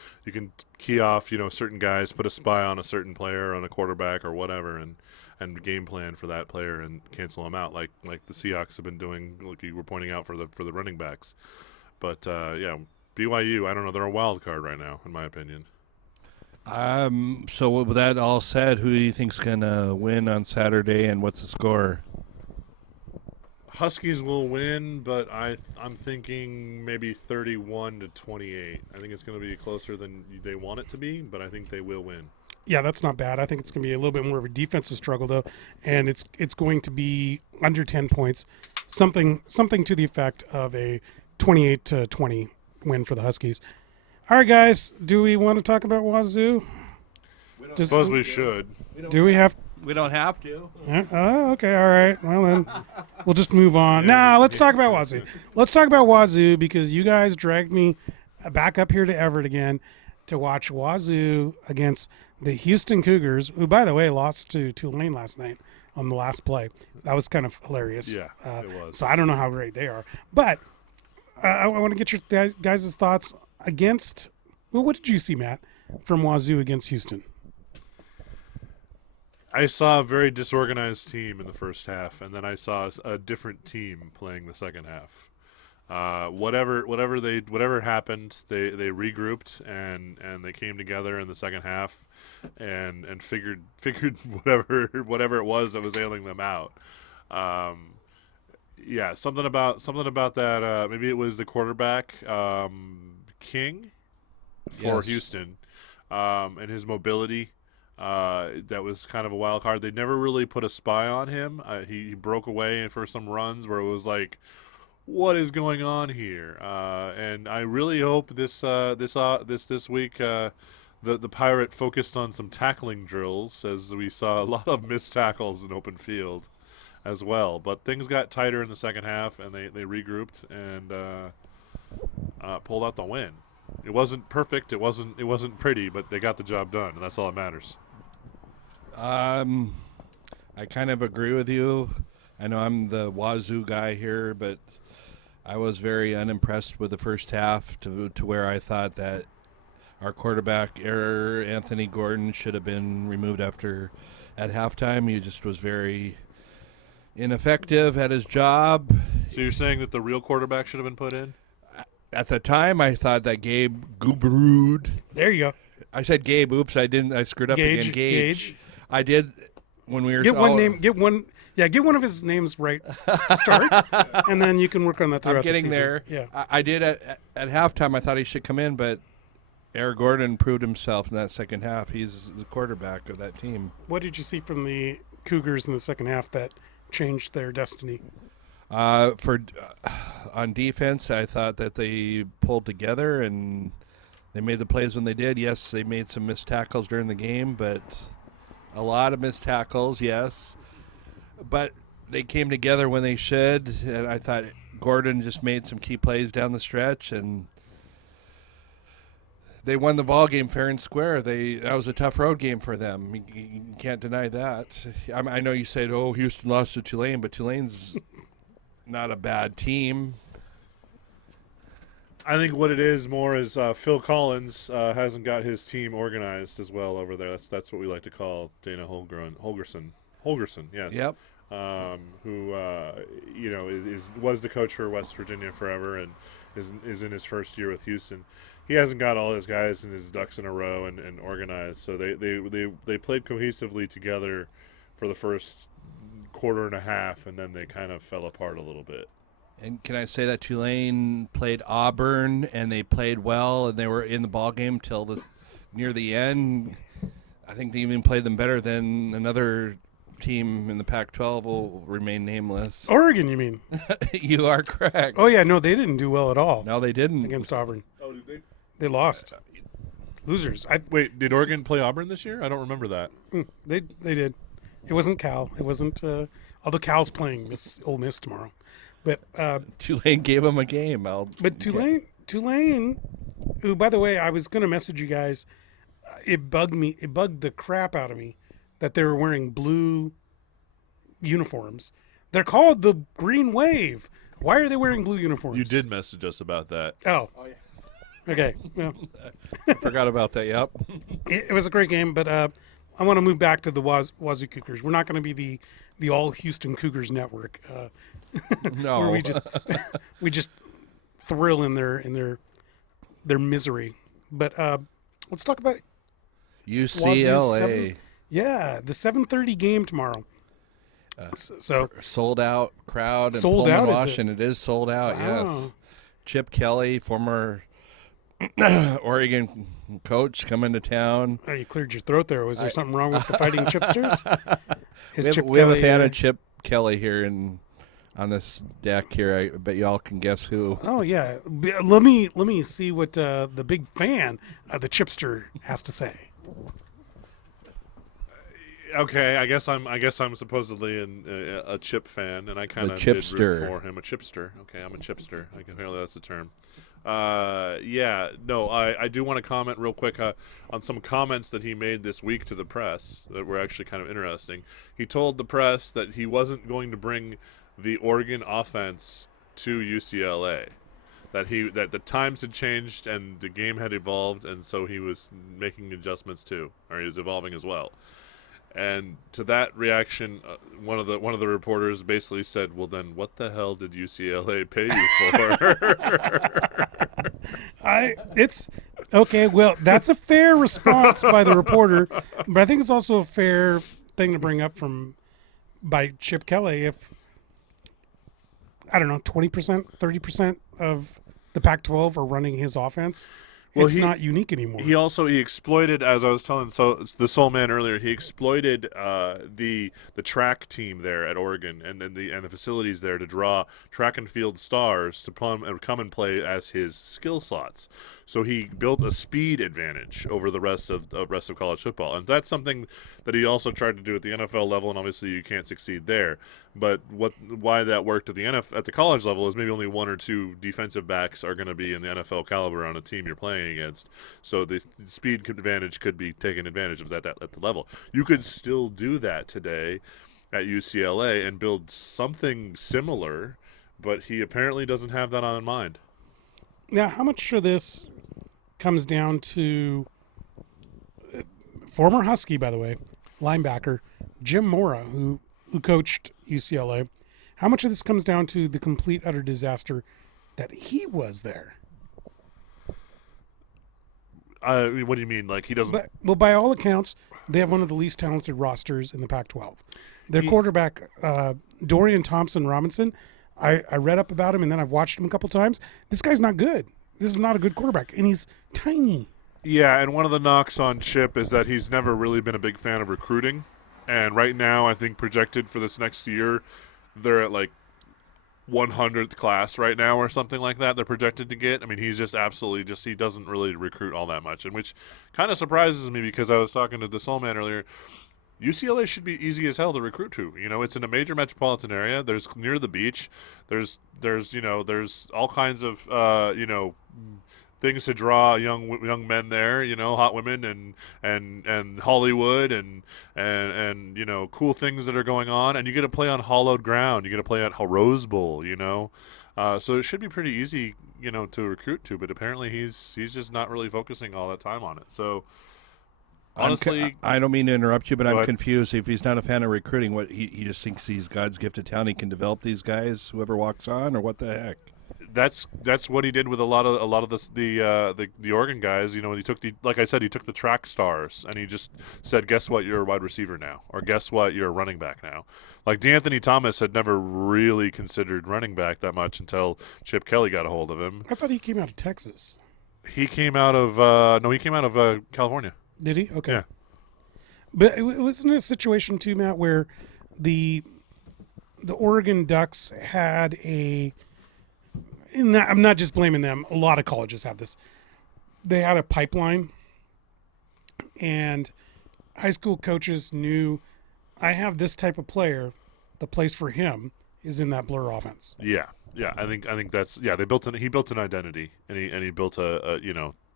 key off certain guys, put a spy on a certain player, on a quarterback or whatever, and game plan for that player and cancel them out, like the Seahawks have been doing, like you were pointing out for the running backs. But BYU, I don't know, they're a wild card right now, in my opinion. So with that all said, who do you think's gonna win on Saturday, and what's the score? Huskies will win, but I'm thinking maybe 31-28. I think it's going to be closer than they want it to be, but I think they will win. Yeah, that's not bad. I think it's going to be a little bit more of a defensive struggle, though, and it's going to be under 10 points, something to the effect of a 28-20 win for the Huskies. All right, guys, do we want to talk about Wazzu? I suppose we should. Do we have? We don't have to. Oh, okay, all right. Well, then we'll just move on. Let's talk about Wazzu. Let's talk about Wazzu because you guys dragged me back up here to Everett again to watch Wazzu against the Houston Cougars, who, by the way, lost to Tulane last night on the last play. That was kind of hilarious. Yeah, it was. So I don't know how great they are. But I want to get your guys' thoughts against – well, what did you see, Matt, from Wazzu against Houston? I saw a very disorganized team in the first half, and then I saw a different team playing the second half. Whatever happened, they regrouped and they came together in the second half, and figured whatever it was that was ailing them out. Yeah, something about that. Maybe it was the quarterback, King, for Yes. Houston, and his mobility. That was kind of a wild card. They never really put a spy on him. He broke away for some runs where it was like, what is going on here? And I really hope this week the Pirate focused on some tackling drills, as we saw a lot of missed tackles in open field as well. But things got tighter in the second half, and they regrouped and pulled out the win. It wasn't perfect. It wasn't pretty, but they got the job done, and that's all that matters. I kind of agree with you. I know I'm the Wazzu guy here, but I was very unimpressed with the first half to where I thought that our quarterback error, Anthony Gordon, should have been removed at halftime. He just was very ineffective at his job. So you're saying that the real quarterback should have been put in? At the time, I thought that Gabe Gubrud. There you go. I said Gabe. Oops, I didn't. I screwed up again. Gage. I did when we were Get one name. Get one. Yeah, get one of his names right to start, and then you can work on that throughout I'm getting the season. there. Yeah. I did at halftime. I thought he should come in, but Eric Gordon proved himself in that second half. He's the quarterback of that team. What did you see from the Cougars in the second half that changed their destiny? On defense, I thought that they pulled together and they made the plays when they did. Yes, they made some missed tackles during the game, but a lot of missed tackles, yes. But they came together when they should, and I thought Gordon just made some key plays down the stretch, and they won the ball game fair and square. That was a tough road game for them. You can't deny that. I know you said, "Oh, Houston lost to Tulane," but Tulane's not a bad team. I think what it is more is Phil Collins hasn't got his team organized as well over there. That's what we like to call Dana Holgerson, yes. Yep. Who was the coach for West Virginia forever and is in his first year with Houston. He hasn't got all his guys and his ducks in a row and organized. So they played cohesively together for the first quarter and a half, and then they kind of fell apart a little bit. And can I say that Tulane played Auburn, and they played well, and they were in the ball game till near the end. I think they even played them better than another team in the Pac-12 will remain nameless. Oregon, you mean? You are correct. Oh, yeah, no, they didn't do well at all No, they didn't. against Auburn. Oh, did they? They lost. Losers. Wait, did Oregon play Auburn this year? I don't remember that. They did. It wasn't Cal. It wasn't although Cal's playing Ole Miss tomorrow. But Tulane gave them a game. Tulane, who, by the way, I was going to message you guys. It bugged the crap out of me that they were wearing blue uniforms. They're called the Green Wave. Why are they wearing blue uniforms? You did message us about that. Oh yeah. Okay. Well, Forgot about that. Yep. it was a great game, but I want to move back to the Wazzu Cougars. We're not going to be the all Houston Cougars network. No. Where we just thrill in their misery. But let's talk about UCLA. the 7:30 game tomorrow. So Sold out crowd in Sold Pullman, out, is it? Washington. It is sold out. Wow. Yes. Chip Kelly, former Oregon coach coming to town. Oh, you cleared your throat there. Was there something wrong with the Fighting Chipsters? We have a fan of Chip Kelly here on this deck here. I bet y'all can guess who. Oh yeah, let me see what the big fan of the Chipster has to say. Okay, I guess I'm supposedly a Chip fan, and I kind of The did chipster. root for him. A chipster. Okay, I'm a chipster. Apparently that's the term. I do want to comment real quick on some comments that he made this week to the press that were actually kind of interesting. He told the press that he wasn't going to bring the Oregon offense to UCLA. That the times had changed and the game had evolved, and so he was making adjustments too, or he was evolving as well. And to that reaction, one of the reporters basically said, "Well, then, what the hell did UCLA pay you for?" It's okay. Well, that's a fair response by the reporter, but I think it's also a fair thing to bring up by Chip Kelly. If I don't know, 20%, 30% of the Pac-12 are running his offense. Well, it's not unique anymore. He exploited, as I was telling the Soul Man earlier, he exploited the track team there at Oregon and the facilities there to draw track and field stars to come and play as his skill slots. So he built a speed advantage over the rest of college football, and that's something that he also tried to do at the NFL level. And obviously, you can't succeed there. But why that worked at the college level is maybe only one or two defensive backs are going to be in the NFL caliber on a team you're playing against. So the speed advantage could be taken advantage of that at the level. You could still do that today at UCLA and build something similar, but he apparently doesn't have that on mind. Now, how much of this comes down to former Husky, by the way, linebacker Jim Mora, who coached UCLA? How much of this comes down to the complete utter disaster that he was there? What do you mean? Like he doesn't? Well, by all accounts, they have one of the least talented rosters in the Pac-12. Their quarterback, Dorian Thompson-Robinson, I read up about him, and then I've watched him a couple times. This guy's not good. This is not a good quarterback, and he's tiny. Yeah, and one of the knocks on Chip is that he's never really been a big fan of recruiting. And right now, I think projected for this next year, they're at like 100th class right now or something like that. They're projected to get. I mean, he's just absolutely he doesn't really recruit all that much, and which kind of surprises me because I was talking to the Soul Man earlier. UCLA should be easy as hell to recruit to. You know, it's in a major metropolitan area. There's near the beach. There's all kinds of things to draw young men there. You know, hot women and Hollywood and cool things that are going on. And you get to play on hallowed ground. You get to play at Rose Bowl. You know, so it should be pretty easy. You know, to recruit to. But apparently he's just not really focusing all that time on it. So. Honestly, I don't mean to interrupt you, but I'm ahead. confused. If he's not a fan of recruiting, what he just thinks he's God's gift to town. He can develop these guys, whoever walks on, or what the heck? That's what he did with a lot of the Oregon guys. You know, he took like I said, he took the track stars and he just said, "Guess what? You're a wide receiver now," or "Guess what? You're a running back now." Like DeAnthony Thomas had never really considered running back that much until Chip Kelly got a hold of him. I thought he came out of Texas. He came out of California. Did he? Okay. Yeah. But it wasn't a situation too, Matt, where the Oregon Ducks had I'm not just blaming them. A lot of colleges have this. They had a pipeline, and high school coaches knew, I have this type of player. The place for him is in that Blur offense. Yeah. I think that's He built an identity, and he built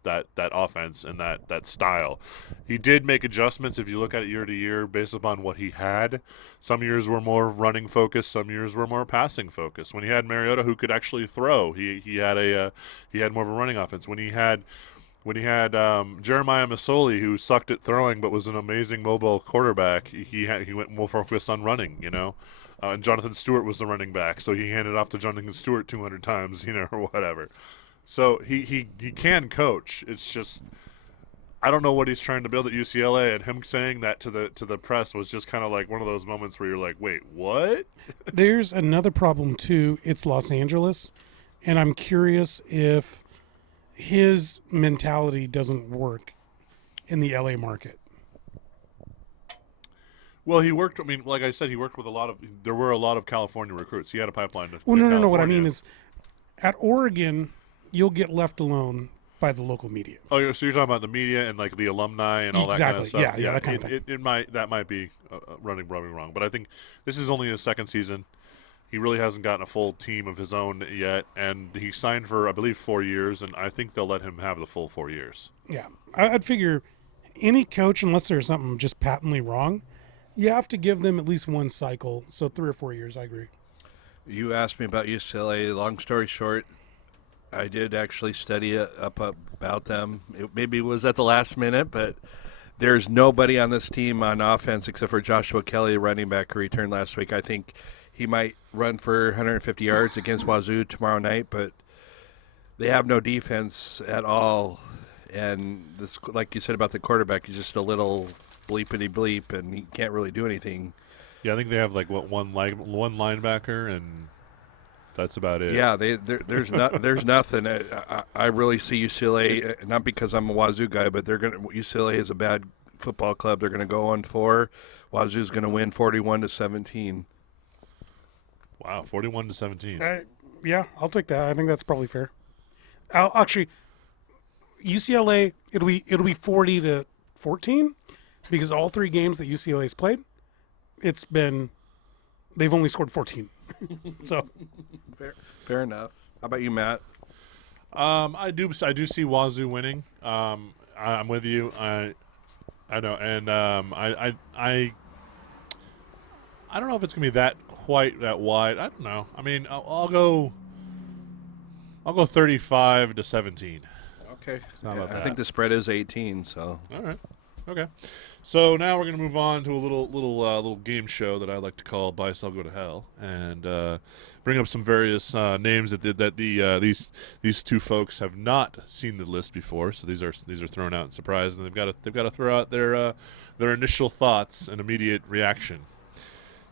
that offense and that style. He did make adjustments if you look at it year to year based upon what he had. Some years were more running focused, some years were more passing focused. When he had Mariota who could actually throw, he had more of a running offense. When he had Jeremiah Masoli, who sucked at throwing but was an amazing mobile quarterback, he went more focused on running, you know. And Jonathan Stewart was the running back, so he handed off to Jonathan Stewart 200 times, you know, or whatever. So he can coach. It's just I don't know what he's trying to build at UCLA, and him saying that to the press was just kind of like one of those moments where you're like, wait, what? There's another problem too. It's Los Angeles, and I'm curious if his mentality doesn't work in the LA market. Well, he worked. I mean, like I said, he worked with a lot of. There were a lot of California recruits. He had a pipeline. Well, no. What I mean is, at Oregon, you'll get left alone by the local media. Oh, so you're talking about the media and like the alumni and all that kind of stuff. Yeah, that kind of thing. It might be running wrong, but I think this is only his second season. He really hasn't gotten a full team of his own yet, and he signed for, I believe, 4 years, and I think they'll let him have the full 4 years. Yeah, I'd figure any coach, unless there's something just patently wrong, you have to give them at least one cycle. So 3 or 4 years, I agree. You asked me about UCLA. Long story short, I did actually study up about them. Maybe it was at the last minute, but there's nobody on this team on offense except for Joshua Kelly, running back, who returned last week. I think he might run for 150 yards against Wazzu tomorrow night, but they have no defense at all. And this, like you said about the quarterback, he's just a little bleepity bleep, and he can't really do anything. Yeah, I think they have like one linebacker, and that's about it. Yeah, there's nothing. I really see UCLA, not because I'm a Wazoo guy, but UCLA is a bad football club. They're gonna go 1-4. Wazoo's gonna win 41-17. Wow, 41-17. Yeah, I'll take that. I think that's probably fair. Actually, UCLA, it'll be 40-14 because all 3 games that UCLA's played, they've only scored 14. So fair enough. How about you, Matt? I do see Wazoo winning. I'm with you. I know, and I don't know if it's gonna be quite that wide. I don't know. I mean, I'll go 35-17. Okay. How about I that? think the spread is 18. So. All right. Okay. So now we're going to move on to a little game show that I like to call "Buy Sell Go to Hell," and bring up some various names that these two folks have not seen the list before. So these are thrown out in surprise, and they've got to throw out their initial thoughts and immediate reaction.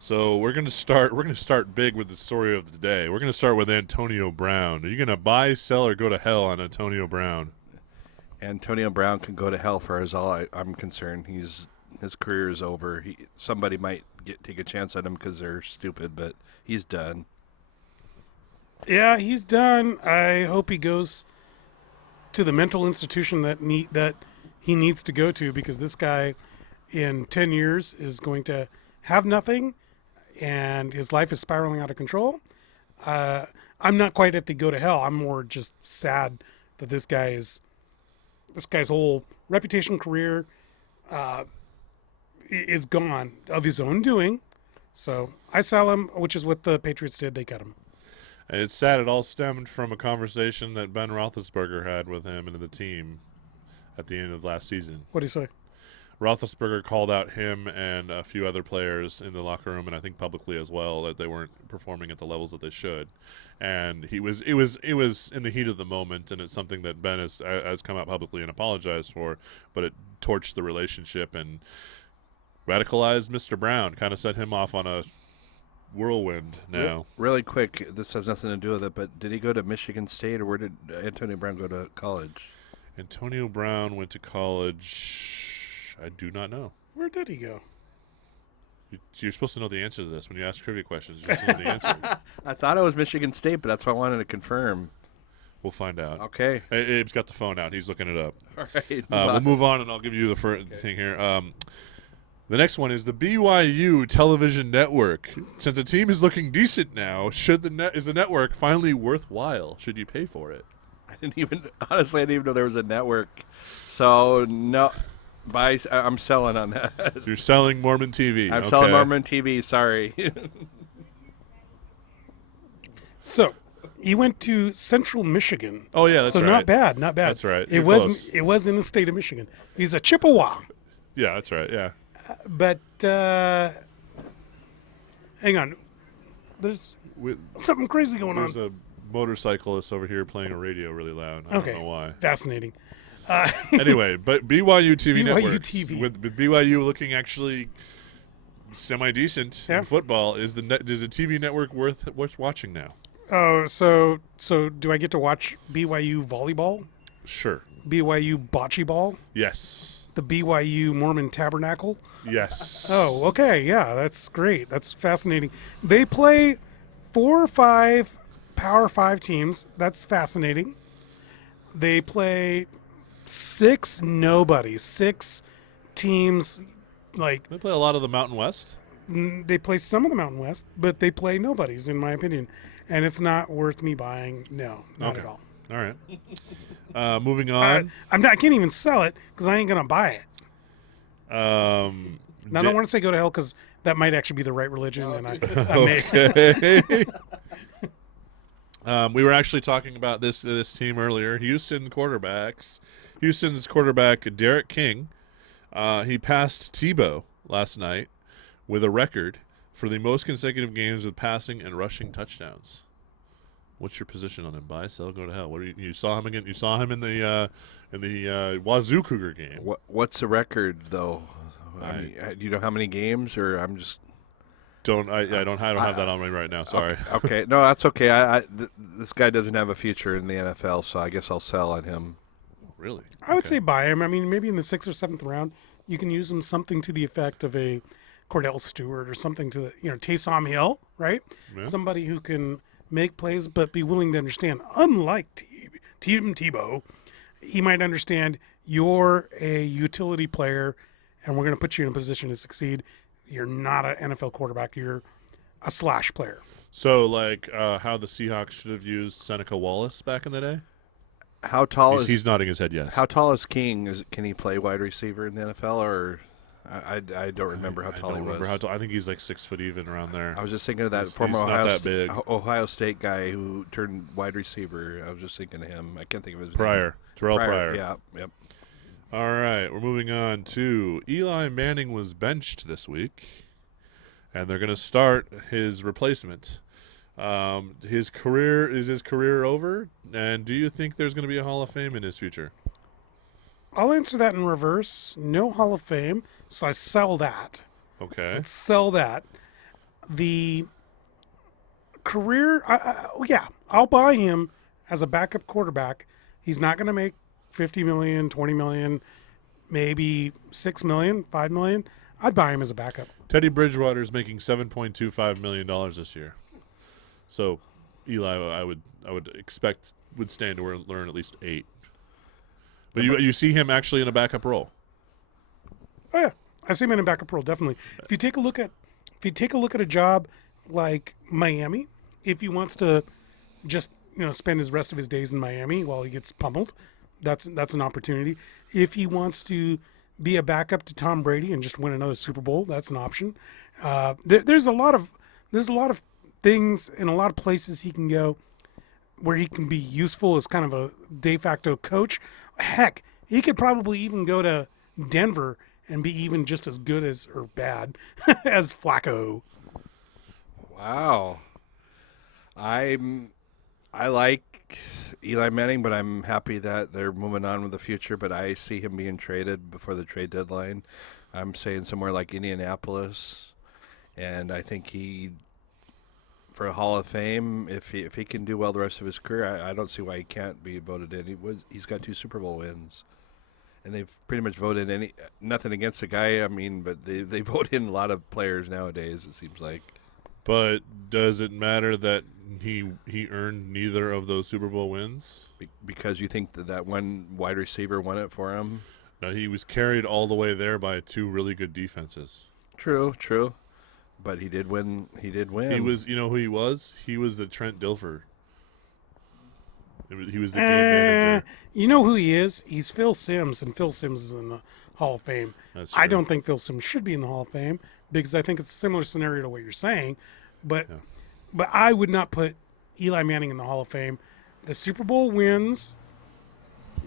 So we're going to start big with the story of the day. We're going to start with Antonio Brown. Are you going to buy, sell, or go to hell on Antonio Brown? Antonio Brown can go to hell for as all I'm concerned. His career is over. Somebody might take a chance on him because they're stupid, but he's done. yeah, he's done. I hope he goes to the mental institution that he needs to go to, because this guy in 10 years is going to have nothing, and his life is spiraling out of control. I'm not quite at the go to hell. I'm more just sad that this guy's whole reputation, career is gone of his own doing. So I sell him, which is what the Patriots did. They cut him. And it's sad. It all stemmed from a conversation that Ben Roethlisberger had with him and the team at the end of last season. What do you say? Roethlisberger called out him and a few other players in the locker room, and I think publicly as well, that they weren't performing at the levels that they should. And it was in the heat of the moment, and it's something that Ben has come out publicly and apologized for, but it torched the relationship and radicalized Mr. Brown, kind of set him off on a whirlwind now. Really quick, this has nothing to do with it, but did he go to Michigan State, or where did Antonio Brown go to college? Antonio Brown went to college. I do not know. Where did he go? You're supposed to know the answer to this when you ask trivia questions. You're supposed to know the answer. I thought it was Michigan State, but that's why I wanted to confirm. We'll find out. Okay. Abe's got the phone out. He's looking it up. All right. We'll move on, and I'll give you the first thing here. The next one is the BYU television network. Since the team is looking decent now, is the network finally worthwhile? Should you pay for it? I didn't even know there was a network. So no. I'm selling on that. So you're selling Mormon TV. I'm selling Mormon TV. Sorry. So, he went to Central Michigan. Oh yeah, that's so right. not bad. That's right. It was in the state of Michigan. He's a Chippewa. Yeah, that's right. Yeah. But hang on, there's something crazy going on. There's a motorcyclist over here playing a radio really loud. I don't know why. Fascinating. Anyway, but BYU TV network TV. with BYU looking actually semi-decent in football, is the TV network worth watching now? Oh, so do I get to watch BYU volleyball? Sure. BYU Bocce Ball, Yes. the BYU Mormon Tabernacle. Yes. Oh, okay. Yeah, that's great. That's fascinating. They play 4 or 5 Power 5 teams. That's fascinating. They play 6 nobodies, 6 teams. Like, They play a lot of the Mountain West. they play some of the Mountain West, but they play nobodies, in my opinion. And it's not worth me buying. No, not Okay. at all. All right. Moving on. I can't even sell it because I ain't going to buy it. Now, Now, I don't want to say go to hell because that might actually be the right religion. And I may. Okay. We were actually talking about this team earlier. Houston's quarterback, Derek King, he passed Tebow last night with a record for the most consecutive games with passing and rushing touchdowns. What's your position on him? Buy, sell, go to hell. What you saw him again? You saw him in the Wazzu Cougar game. What's the record though? Do you know how many games, or I'm just I don't have that on me right now. Sorry. okay. No, that's okay. This guy doesn't have a future in the NFL, so I guess I'll sell on him. Really? I would say buy him. I mean, maybe in the 6th or 7th round, you can use him something to the effect of a Cordell Stewart or something to the, Taysom Hill, right? Yeah. Somebody who can make plays but be willing to understand. Unlike Tim Tebow, he might understand you're a utility player and we're going to put you in a position to succeed. You're not an NFL quarterback. You're a slash player. So, like how the Seahawks should have used Seneca Wallace back in the day? How tall He's nodding his head yes. How tall is King? Can he play wide receiver in the NFL, or I don't remember how tall he was. I think he's like 6 foot even around there. I was just thinking of that He's former not that big. Ohio State guy who turned wide receiver. I was just thinking of him. I can't think of his Terrell name. Pryor. Yeah, yep. All right, we're moving on to Eli Manning was benched this week, and they're going to start his replacement. His career over? And do you think there's going to be a Hall of Fame in his future? I'll answer that in reverse. No Hall of Fame, so I sell that. Okay. Let's sell that. The career, I'll buy him as a backup quarterback. He's not going to make $50 million, $20 million, maybe $6 million, $5 million. I'd buy him as a backup. Teddy Bridgewater is making $7.25 million this year. So Eli, I would expect would stand to learn at least 8. But you see him actually in a backup role. Oh yeah, I see him in a backup role definitely. If you take a look at a job like Miami, if he wants to just spend his rest of his days in Miami while he gets pummeled, that's an opportunity. If he wants to be a backup to Tom Brady and just win another Super Bowl, that's an option. There's a lot of things in a lot of places he can go where he can be useful as kind of a de facto coach. Heck, he could probably even go to Denver and be even just as good as or bad as Flacco. Wow. I like Eli Manning, but I'm happy that they're moving on with the future, but I see him being traded before the trade deadline. I'm saying somewhere like Indianapolis, and I think for a Hall of Fame, if he can do well the rest of his career, I don't see why he can't be voted in. He's got 2 Super Bowl wins, and they've pretty much voted nothing against the guy. I mean, but they vote in a lot of players nowadays, it seems like. But does it matter that he earned neither of those Super Bowl wins? Because you think that one wide receiver won it for him? No, he was carried all the way there by 2 really good defenses. True. But he did win. He was, who he was? He was the Trent Dilfer. He was the game manager. You know who he is? He's Phil Simms, and Phil Simms is in the Hall of Fame. That's true. I don't think Phil Simms should be in the Hall of Fame because I think it's a similar scenario to what you're saying. But I would not put Eli Manning in the Hall of Fame. The Super Bowl wins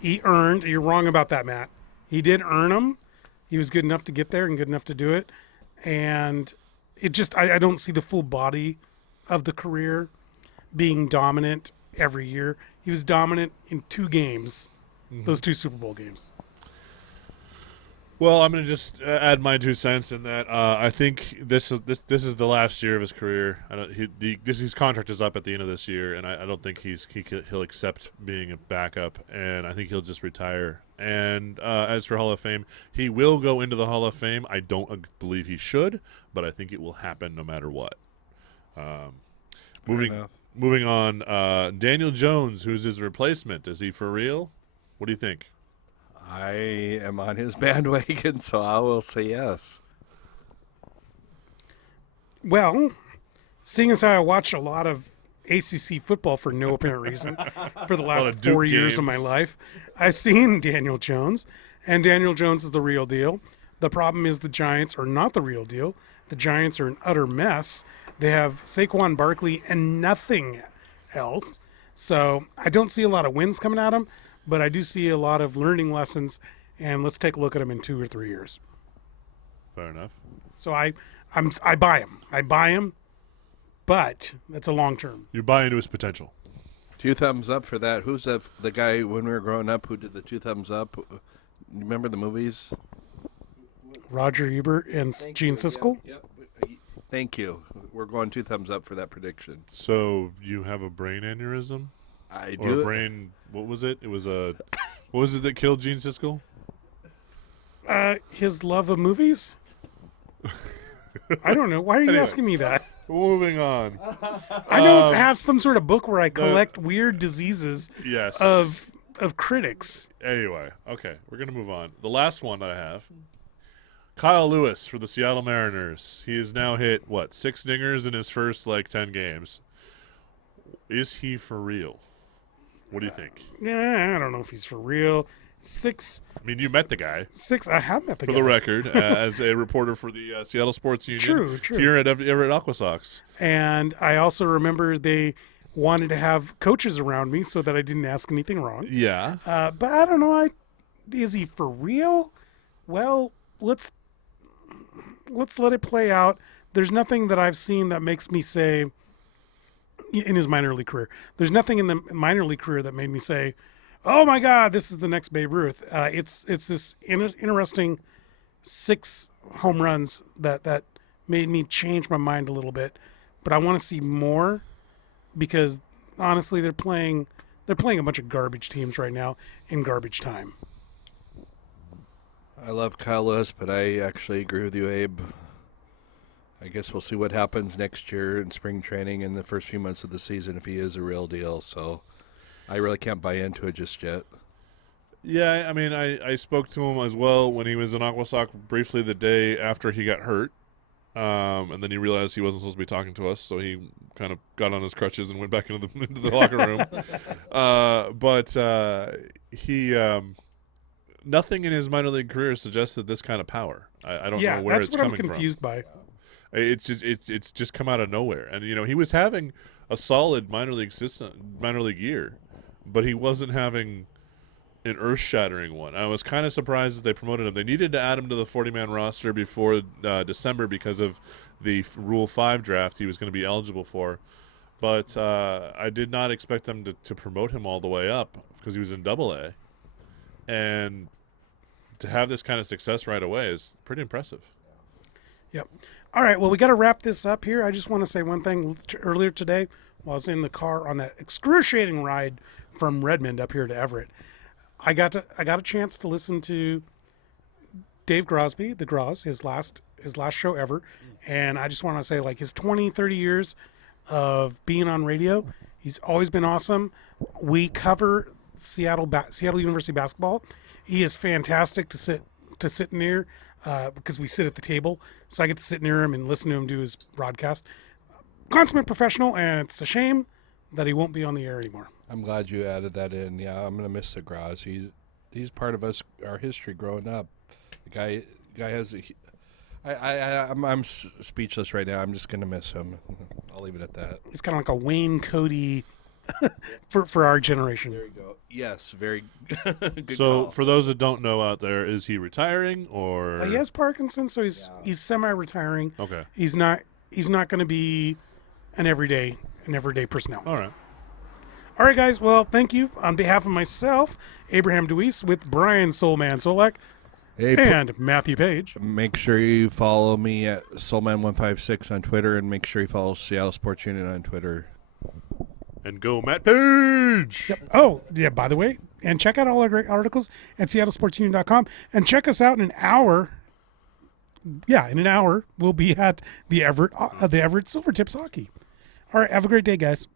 he earned. You're wrong about that, Matt. He did earn them. He was good enough to get there and good enough to do it. And it just I don't see the full body of the career being dominant every year. He was dominant in 2 games, those 2 Super Bowl games. Well, I'm going to just add my 2 cents in that I think this is the last year of his career. His contract is up at the end of this year, and I don't think he'll accept being a backup, and I think he'll just retire. And as for Hall of Fame, he will go into the Hall of Fame. I don't believe he should, but I think it will happen no matter what. Moving on, Daniel Jones, who's his replacement. Is he for real? What do you think? I am on his bandwagon, so I will say yes. Well, seeing as how I watched a lot of ACC football for no apparent reason for the last 4 years of my life, I've seen Daniel Jones, and Daniel Jones is the real deal. The problem is the Giants are not the real deal. The Giants are an utter mess. They have Saquon Barkley and nothing else. So I don't see a lot of wins coming at them, but I do see a lot of learning lessons, and let's take a look at them in 2 or 3 years. Fair enough. So I buy him. I buy him, but that's a long term. You buy into his potential. 2 thumbs up for that. Who's the guy when we were growing up who did the 2 thumbs up? Remember the movies? Roger Ebert and Gene Siskel. Yep. Thank you. We're going 2 thumbs up for that prediction. So you have a brain aneurysm? I Or do. a brain... What was it? It was a... What was it that killed Gene Siskel? His love of movies? I don't know. Why are you asking me that? Moving on. I don't have some sort of book where I collect weird diseases Yes. of critics. Anyway, okay, we're going to move on. The last one I have, Kyle Lewis for the Seattle Mariners. He has now hit, 6 dingers in his first, 10 games. Is he for real? What do you think? Yeah, I don't know if he's for real. 6. I mean, you met the guy, 6. I have met the for guy. the record, as a reporter for the Seattle Sports Union. True. Here at Everett Aqua Sox. And I also remember they wanted to have coaches around me so that I didn't ask anything wrong. Yeah. But I don't know. Is he for real? Well, let's let it play out. There's nothing that I've seen that makes me say, in his minor league career, there's nothing in the minor league career that made me say, oh my God, this is the next Babe Ruth. It's this interesting 6 home runs that made me change my mind a little bit. But I want to see more because honestly, they're playing a bunch of garbage teams right now in garbage time. I love Kyle Lewis, but I actually agree with you, Abe. I guess we'll see what happens next year in spring training in the first few months of the season if he is a real deal. So I really can't buy into it just yet. Yeah, I mean, I spoke to him as well when he was in Aquasoc briefly the day after he got hurt. And then he realized he wasn't supposed to be talking to us, so he kind of got on his crutches and went back into the locker room. But he nothing in his minor league career suggested this kind of power. I don't know where it's coming from. Yeah, that's what I'm confused by. It's just come out of nowhere. And he was having a solid minor league year, but he wasn't having an earth-shattering one. I was kind of surprised that they promoted him. They needed to add him to the 40-man roster before December because of the Rule 5 draft he was going to be eligible for. But I did not expect them to promote him all the way up because he was in Double-A. And to have this kind of success right away is pretty impressive. Yep. All right, well, we got to wrap this up here. I just want to say one thing. Earlier today, while I was in the car on that excruciating ride from Redmond up here to Everett, I got a chance to listen to Dave Grosby, the Gros, his last show ever. And I just want to say, his 20, 30 years of being on radio, he's always been awesome. We cover Seattle University basketball. He is fantastic to sit near because we sit at the table. So I get to sit near him and listen to him do his broadcast. Consummate professional, and it's a shame that he won't be on the air anymore. I'm glad you added that in. Yeah, I'm gonna miss the Graz. He's part of our history growing up. The guy has I'm speechless right now. I'm just gonna miss him. I'll leave it at that. He's kind of like a Wayne Cody for our generation. There you go. Yes, very good. So call. for those that don't know out there, is he retiring or? He has Parkinson's, so he's semi-retiring. Okay. He's not going to be an everyday personnel. All right. All right, guys. Well, thank you on behalf of myself, Abraham Deweese, with Brian Soulman Solack. Hey, and Matthew Paige. make sure you follow me at Soulman156 on Twitter, and make sure you follow Seattle Sports Union on Twitter. And go Matt Paige. Yep. Oh, yeah, by the way, and check out all our great articles at seattlesportsunion.com, and check us out in an hour. Yeah, in an hour, we'll be at the Everett Silvertips Hockey. All right, have a great day, guys.